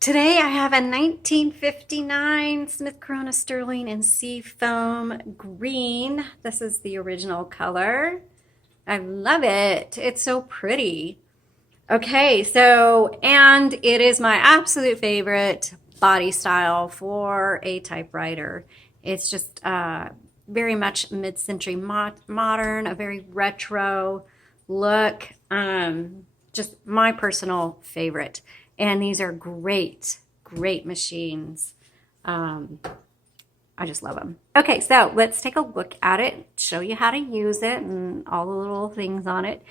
Today I have a 1959 Smith Corona Sterling in Seafoam green. This is the original color. I love it. It's so pretty. Okay, and it is my absolute favorite body style for a typewriter. It's just very much mid-century modern, a very retro look. Just my personal favorite. And these are great machines. I just love them. Okay, so let's take a look at it, show you how to use it and all the little things on it.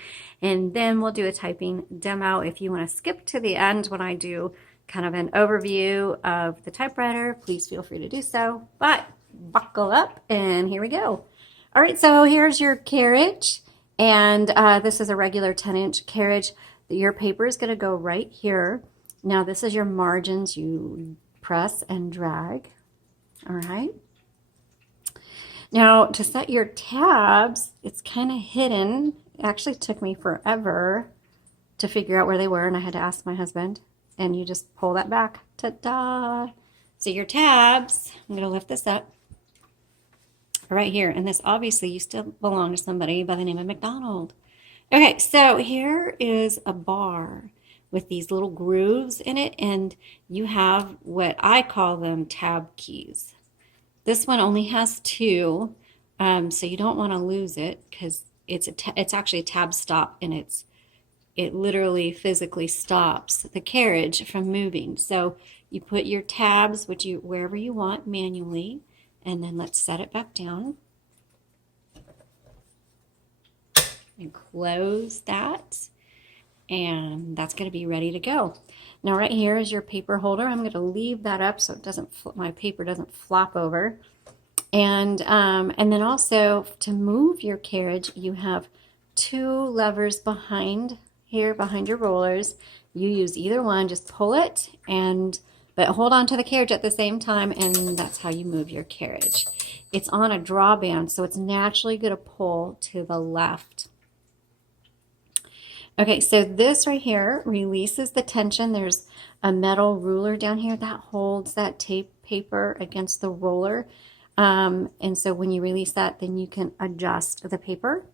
And then we'll do a typing demo. If you want to skip to the end when I do kind of an overview of the typewriter, please feel free to do so. But buckle up and here we go. All right, so here's your carriage. And this is a regular 10-inch carriage. Your paper is going to go right here. Now this is your margins. You press and drag. All right. Now to set your tabs, it's kind of hidden. It actually took me forever to figure out where they were, and I had to ask my husband. And you just pull that back. Ta-da! So your tabs, I'm going to lift this up right here. And this obviously you still belong to somebody by the name of McDonald. Okay, so here is a bar with these little grooves in it, and you have what I call them tab keys. This one only has two, so you don't want to lose it because it's actually a tab stop, and it literally physically stops the carriage from moving. So you put your tabs wherever you want manually, and then let's set it back down and close that. And that's going to be ready to go. Now right here is your paper holder. I'm going to leave that up so it doesn't my paper doesn't flop over. And then also to move your carriage, you have two levers behind your rollers. You use either one, just pull it but hold on to the carriage at the same time, and that's how you move your carriage. It's on a drawband, so it's naturally going to pull to the left. Okay, so this right here releases the tension. There's a metal ruler down here that holds that tape paper against the roller. And so when you release that, then you can adjust the paper.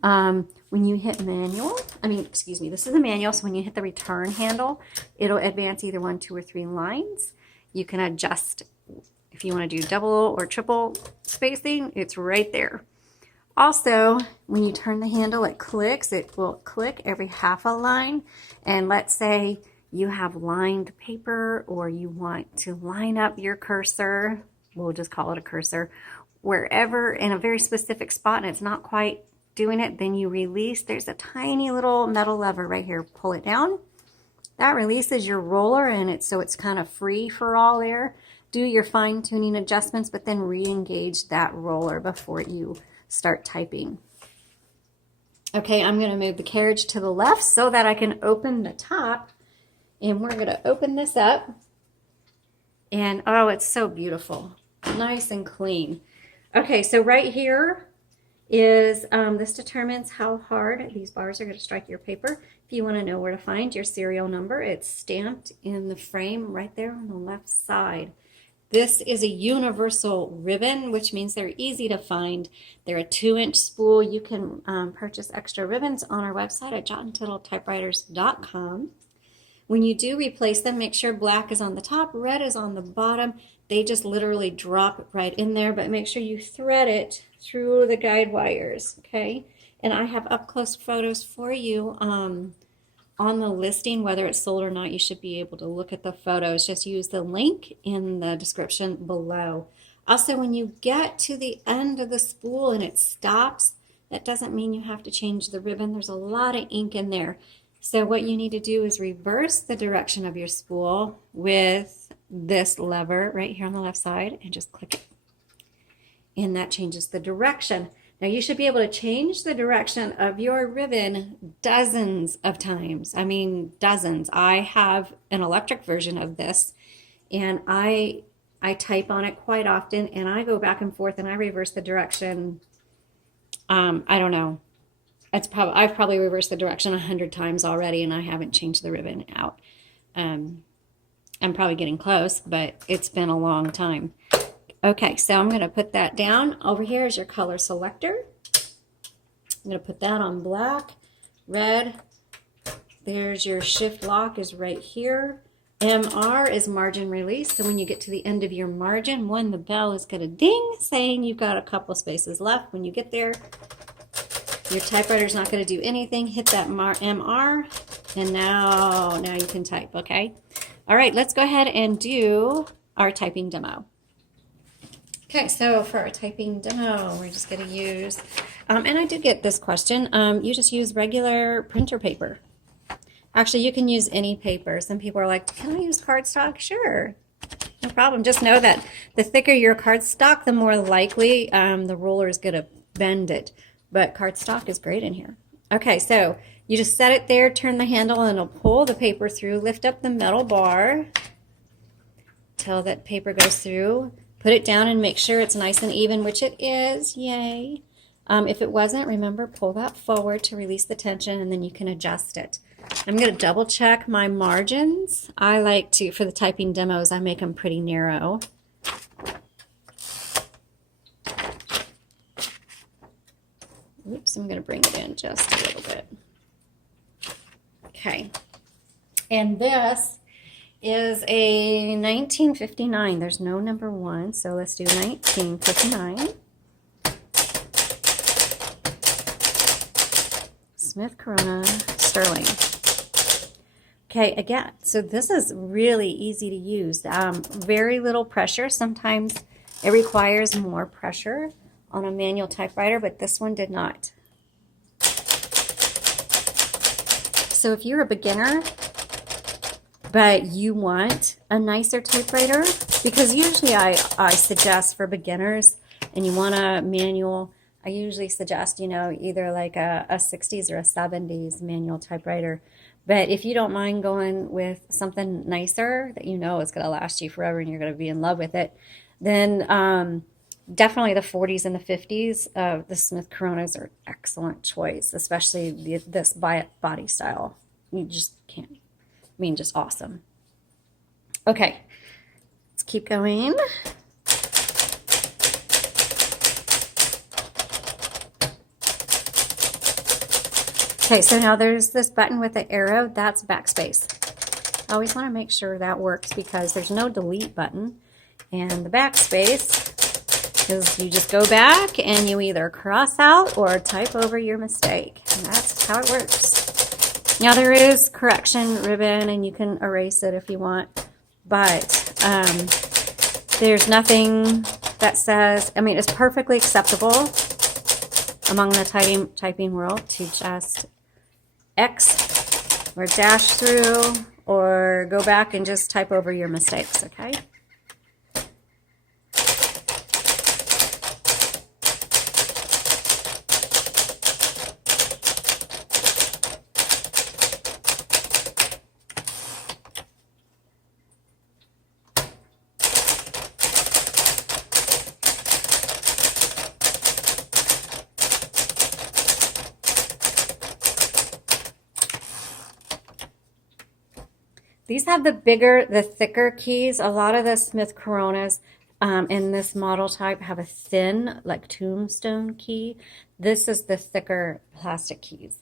When you hit this is a manual, so when you hit the return handle, it'll advance either 1, 2, or 3 lines. You can adjust if you want to do double or triple spacing, it's right there. Also, when you turn the handle, it clicks. It will click every half a line. And let's say you have lined paper or you want to line up your cursor, we'll just call it a cursor, wherever in a very specific spot and it's not quite doing it, then you release. There's a tiny little metal lever right here. Pull it down. That releases your roller, and so it's kind of free for all there. Do your fine-tuning adjustments, but then re-engage that roller before you start typing. Okay, I'm going to move the carriage to the left so that I can open the top, and we're going to open this up, and oh, it's so beautiful, nice and clean. Okay, so right here is this determines how hard these bars are going to strike your paper. If you want to know where to find your serial number, it's stamped in the frame right there on the left side. This is a universal ribbon, which means they're easy to find. They're a 2-inch spool. You can purchase extra ribbons on our website at jotandtittletypewriters.com. When you do replace them, make sure black is on the top, red is on the bottom. They just literally drop right in there, but make sure you thread it through the guide wires, okay? And I have up-close photos for you on the listing. Whether it's sold or not, you should be able to look at the photos. Just use the link in the description below. Also, when you get to the end of the spool and it stops, that doesn't mean you have to change the ribbon. There's a lot of ink in there. So what you need to do is reverse the direction of your spool with this lever right here on the left side and just click it. And that changes the direction. Now you should be able to change the direction of your ribbon dozens of times. I mean, dozens. I have an electric version of this, and I type on it quite often, and I go back and forth and I reverse the direction. I don't know. I've probably reversed the direction 100 times already, and I haven't changed the ribbon out. I'm probably getting close, but it's been a long time. Okay, so I'm going to put that down. Over here is your color selector. I'm going to put that on black, red. There's your shift lock is right here. MR is margin release. So when you get to the end of your margin, the bell is going to ding saying you've got a couple spaces left. When you get there, your typewriter's not going to do anything. Hit that MR, and now you can type, okay? All right, let's go ahead and do our typing demo. Okay, so for our typing demo, we're just going to use, and I do get this question, you just use regular printer paper. Actually, you can use any paper. Some people are like, can I use cardstock? Sure, no problem. Just know that the thicker your cardstock, the more likely the ruler is going to bend it. But cardstock is great in here. Okay, so you just set it there, turn the handle, and it'll pull the paper through. Lift up the metal bar till that paper goes through. Put it down and make sure it's nice and even, which it is. Yay. If it wasn't, remember, pull that forward to release the tension, and then you can adjust it. I'm going to double check my margins. I like to, for the typing demos, I make them pretty narrow. Oops, I'm going to bring it in just a little bit. Okay. And this is a 1959. There's no number 1, so let's do 1959. Smith Corona Sterling. Okay, again, so this is really easy to use. Very little pressure. Sometimes it requires more pressure on a manual typewriter, but this one did not. So if you're a beginner, but you want a nicer typewriter, because usually I suggest for beginners and you want a manual, I usually suggest, you know, either like a 60s or a 70s manual typewriter. But if you don't mind going with something nicer that you know is going to last you forever and you're going to be in love with it, then definitely the 40s and the 50s, the Smith Coronas are excellent choice, especially this body style. You just can't, I mean, just awesome. Okay, let's keep going. Okay, so now there's this button with the arrow, that's backspace. I always want to make sure that works because there's no delete button. And the backspace is you just go back and you either cross out or type over your mistake. And that's how it works. Now there is correction ribbon and you can erase it if you want, but there's nothing that says, I mean, it's perfectly acceptable among the typing world to just X or dash through or go back and just type over your mistakes, okay? These have the thicker keys. A lot of the Smith Coronas in this model type have a thin, like tombstone key. This is the thicker plastic keys.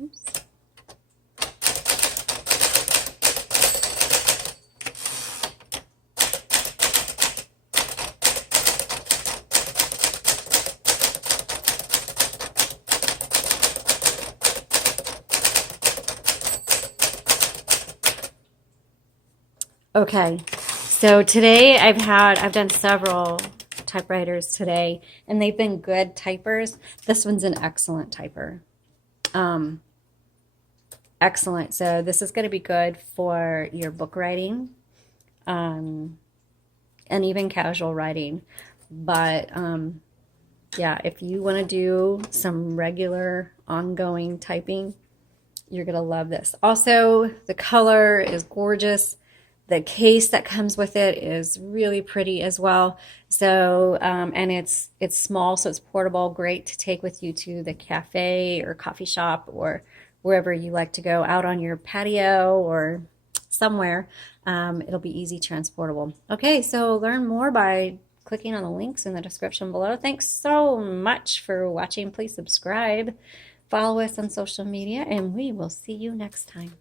Oops. Okay, so today I've done several typewriters today, and they've been good typers. This one's an excellent typer. Excellent. So this is going to be good for your book writing, and even casual writing. But yeah, if you want to do some regular ongoing typing, you're going to love this. Also, the color is gorgeous. The case that comes with it is really pretty as well. So, and it's small, so it's portable, great to take with you to the cafe or coffee shop or wherever you like to go, out on your patio or somewhere. It'll be easy transportable. Okay, so learn more by clicking on the links in the description below. Thanks so much for watching. Please subscribe, follow us on social media, and we will see you next time.